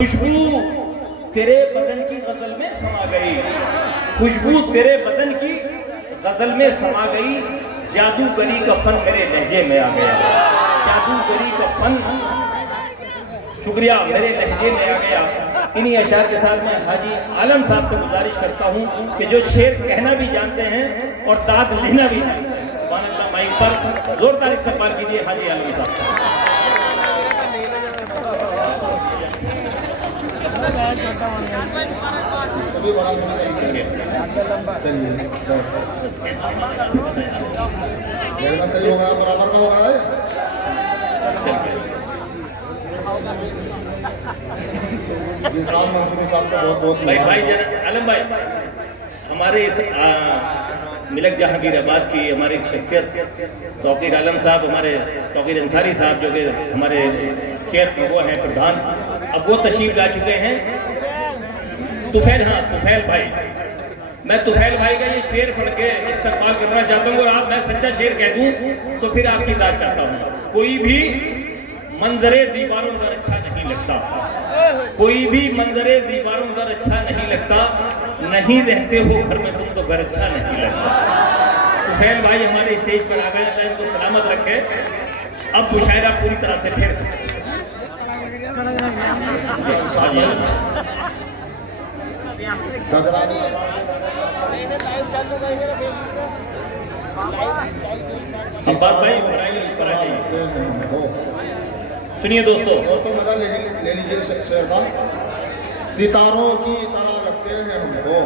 खुशबू तेरे बदन की गजल में समा गई, खुशबू तेरे बदन की गजल में समा गई, जादूगरी का फन मेरे लहजे में आ गया, जादूगरी का फन शुक्रिया मेरे लहजे में आ गया। इन्हीं अशार के साथ मैं हाजी आलम साहब से गुजारिश करता हूँ कि जो शेर कहना भी जानते हैं और दाद लेना भी जानते हैं, सुभान अल्लाह, माइक पर जोरदार इस्तकबाल कीजिए हाजी आलम साहब। सही होगा, बराबर का होगा जी साहब। मंसूरी साहब का बहुत बहुत भाई आलम भाई, हमारे इस मिलक जहांगीराबाद की हमारी शख्सियत तौकीर आलम साहब, हमारे तौकीर अंसारी साहब जो कि हमारे चेयर वो हैं प्रधान, अब वो तशरीफ ला चुके हैं। तुफैल, हाँ तुफैल भाई, मैं तुफैल भाई का ये शेर पढ़ के इस्तकबाल करना चाहता हूँ और आप मैं सच्चा शेर कह दूं तो फिर आपकी दाद चाहता हूँ। कोई भी मंजरे दीवारों पर अच्छा नहीं लगता, कोई भी मंजरे दीवारों पर अच्छा नहीं लगता, नहीं रहते हो घर में तुम तो घर अच्छा नहीं लगता। तुफैल भाई हमारे स्टेज पर आ गए हैं, इनको सलामत रखे। अब मुशायरा पूरी तरह से फिर सुनिए दोस्तों मजा ले लीजिए शेर का। सितारों की तरह लगते हैं हमको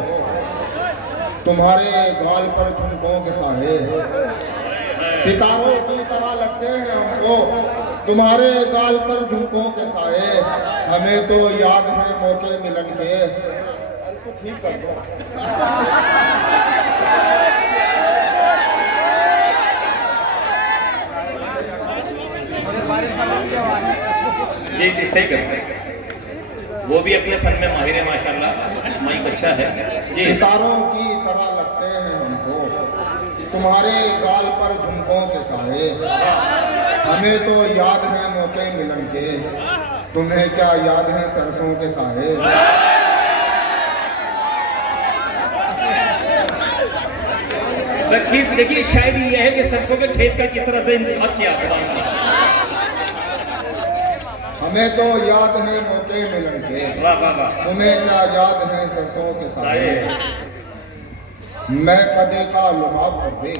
तुम्हारे गाल पर झुमकों के साए, सितारों की तरह लगते हैं हमको तुम्हारे गाल पर झुमकों के साए, हमें तो याद है मौके मिलन के। इसको ठीक कर दो। जी जी सही कर, वो भी अपने फन में माहिर है माशाल्लाह, माइक अच्छा है जी। सितारों की तरह लगते हैं हमको तुम्हारे गाल पर झुमकों के साए, हमें तो याद है मौके मिलन के, तुम्हें क्या याद है सरसों के साए। देखिए शायद ये है कि सरसों के खेत का किस तरह से इंतजाम किया, हमें तो याद है मौके मिलन के, वाह वाह वाह, तुम्हें क्या याद है सरसों के साए। मैं कदे का लुभाव कर दे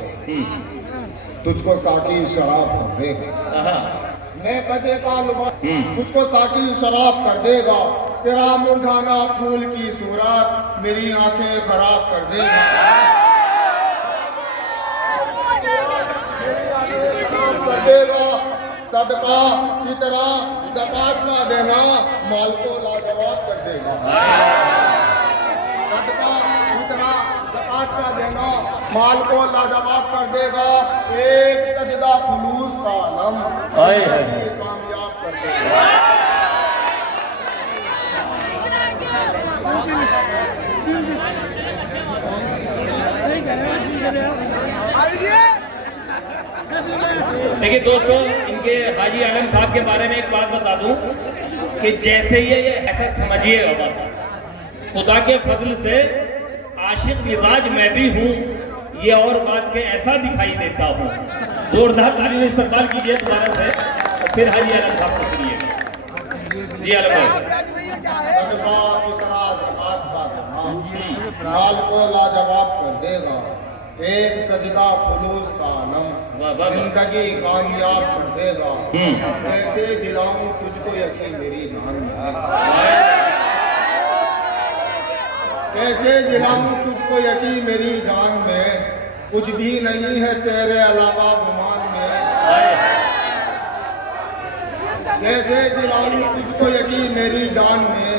तुझको साकी शराब कर दे, मैं कदे का लुभाव तुझको साकी शराब कर देगा, तेरा मुरझाना फूल की सूरत मेरी आंखें खराब कर देगा, कर देगा। सदका की तरह ज़कात का देना माल को लाजवाब कर देगा, सदका की तरह ज़कात का देना माल को लाजवाब कर देगा, एक सजदा खुलूस का आलम कामयाब कर देगा। देखिए दोस्तों, इनके हाजी आलम साहब के बारे में एक बात बता दूं कि जैसे ये ऐसा समझिएगा, खुदा के फजल से आशिक मिजाज मैं भी हूँ, ये और बात के ऐसा दिखाई देता हूँ। जोरदार ताली में इस्तकबाल कीजिए दोबारा से, और फिर हाजी आलम साहब को सुनिए। जी आलम सदका की तरह ज़कात का देना माल को लाजवाब कर देगा, एक सजदा खुलूस का आलम जिंदगी कामयाब कर देगा, कैसे दिलाऊं तुझको यकीन मेरी जान में, कैसे दिलाऊं तुझको यकीन मेरी जान में, कुछ भी नहीं है तेरे अलावा गुमान में, कैसे दिलाऊं तुझको यकीन मेरी जान में,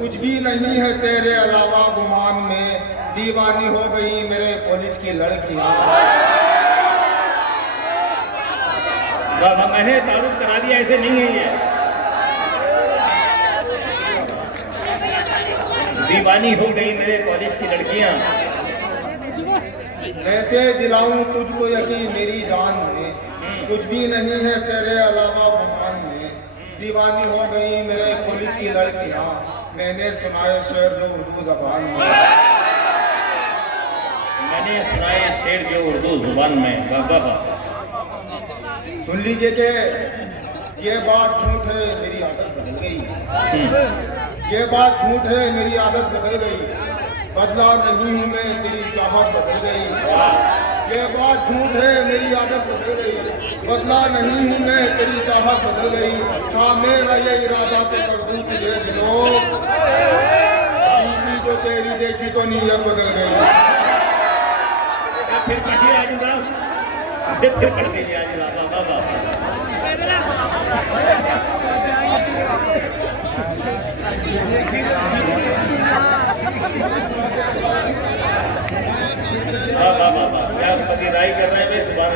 कुछ भी नहीं है तेरे अलावा गुमान में, दीवानी हो गई मेरे कॉलेज की लड़कियां। मैंने तारुफ करा दिया, ऐसे नहीं है ये, दीवानी हो गई मेरे कॉलेज की लड़कियां, कैसे दिलाऊं तुझको यकीन मेरी जान में, कुछ भी नहीं है तेरे अलावा गुमान में, दीवानी हो गई मेरे कॉलेज की लड़कियां, मैंने सुनाए शेर जो उर्दू जबान में। मैंने सुनाए शेर जो उर्दू जुबान में। बाबा सुन लीजिए कि ये बात झूठ है, मेरी आदत बदल गई। ये बात झूठ है, मेरी आदत बदल गई। बदला नहीं हूँ मैं, तेरी चाहत बदल गई। ये बात झूठ है, मेरी आदत बदल गई। बदला नहीं हूँ मैं, तेरी चाहत बदल गई। था मेरा ये इरादा के कर दूं तुझे दिलो, बीवी जो तेरी देखी तो नीयत बदल गई। फिर पढ़िए आज साहब, फिर पढ़ दीजिए आज बाबा। बाबा बाबा क्या पति राय कर रहे हैं सुबह।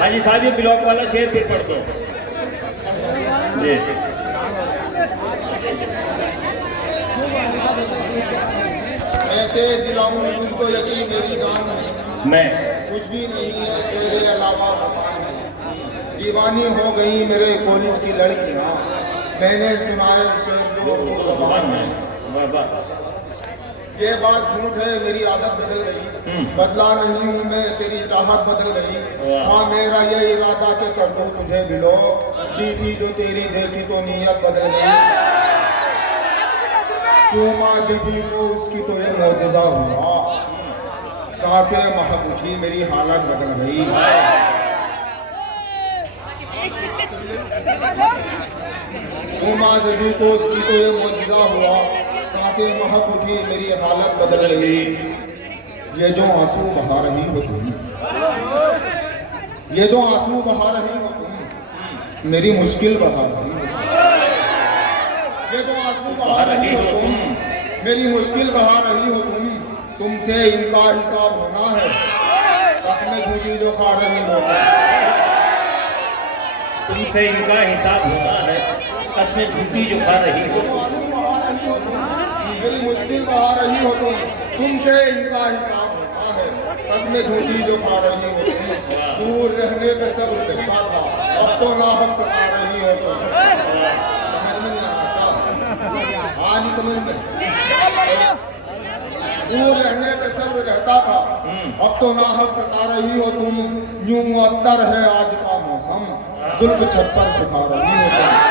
हाँ जी साहब, ये ब्लॉक वाला शेर फिर पढ़ दो जी। ऐसे दिलाऊं तुझको यकीन मेरी जान मैं कुछ भी नहीं है तेरे अलावा भगवान। दीवानी हो गई मेरे कॉलेज की लड़कियां, मैंने सुनाए शेर जो उर्दू ज़बान में। बाबा ये बात झूठ है, मेरी आदत बदल गई। बदला नहीं हूँ मैं, तेरी चाहत बदल गई। था मेरा ये इरादा के कर दूं तुझे बिलो, बीवी जो तेरी देखी तो नीयत बदल गई। चूमा जबी को उसकी तो ये मौजज़ा हुआ, सांसें महक उठी मेरी हालत बदल गई। चूमा जबी को उसकी तो ये मौजज़ा हुआ, सांसें महक उठी मेरी हालत बदल गई। ये जो आंसू बहा रही हो तुम, ये जो आंसू बहा रही हो तुम, मेरी मुश्किल बहा रही हो। ये जो आंसू बहा रही हो तुम, मेरी मुश्किल बहा रही हो तुम। तुमसे इनका हिसाब होना है, कसमें झूठी जो खा रही हो तुम। तुमसे इनका हिसाब होना है, कसमें झूठी जो खा रही हो। मेरी मुश्किल बहा रही हो तुम, तुमसे इनका हिसाब होना है, कसमें झूठी जो खा रही हो तुम। दूर रहने पे सब्र करता था, अब तो नाहक सता रही हो तुम। समझ में नहीं आता, आज ही समझ में। दूर रहने पे सब्र रहता था, अब तो नाहक सता रही हो तुम। यूं मुअत्तर है आज का मौसम, जुल्फ छत पर सुखा रही हो तुम।